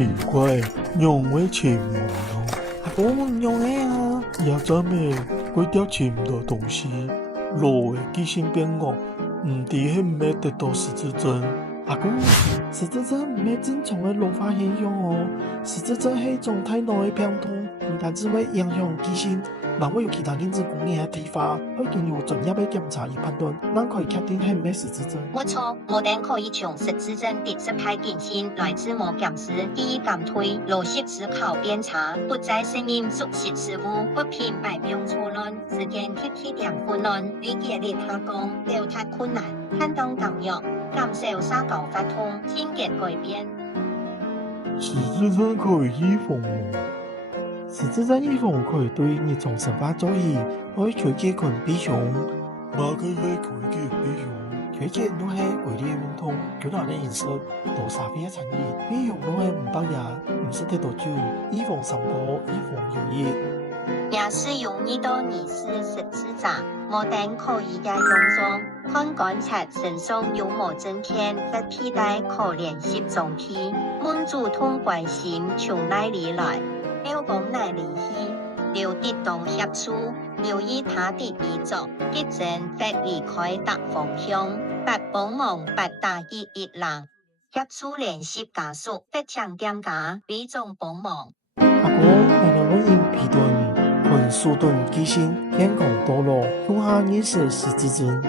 奇怪，用嘅錢冇咯，阿哥唔用嘅啊，也真咩佢啲錢唔到東西，攞嘅記性變惡，唔知係咩得到失智症。阿哥，失智症唔係正常嘅老化現象哦，失智症係一種大腦嘅病痛，唔單止會影響記性，還會有其他認知功能嘅退化，可以經由專業嘅檢查與判斷，咱可以確定係唔係失智症。沒錯，無但可以將失智症的實態記性來自我檢視，記憶減退，邏輯思考變差，不再適應熟悉事物，不偏排名錯亂，時間貼起點混亂，理解力下降，表達困難，判斷減弱，減少社交活動，性格改變。失智症可以預防嗎？失智症預防可以對日常生活注意，可以推薦群比上，馬佢係佢嘅比喻。推薦都係規律嘅運動，均衡嘅飲食，多消費嘅產業，比如都係唔飽嘢，唔食太多酒，預防三高，預防憂鬱。也是容易到疑似失智者，無但可以嘅用狀，看觀察身上有無正片，或替代可聯繫狀態，滿足同關心從哪裡來，要講哪裡去，留適當協助，留意他的衣着，急診或離開大方向，不幫忙不打擊一人，協助聯繫家屬，不請店家俾種幫忙。阿哥，原來我因疲頓，困疏頓記性，健康多咯，用下認識失智症。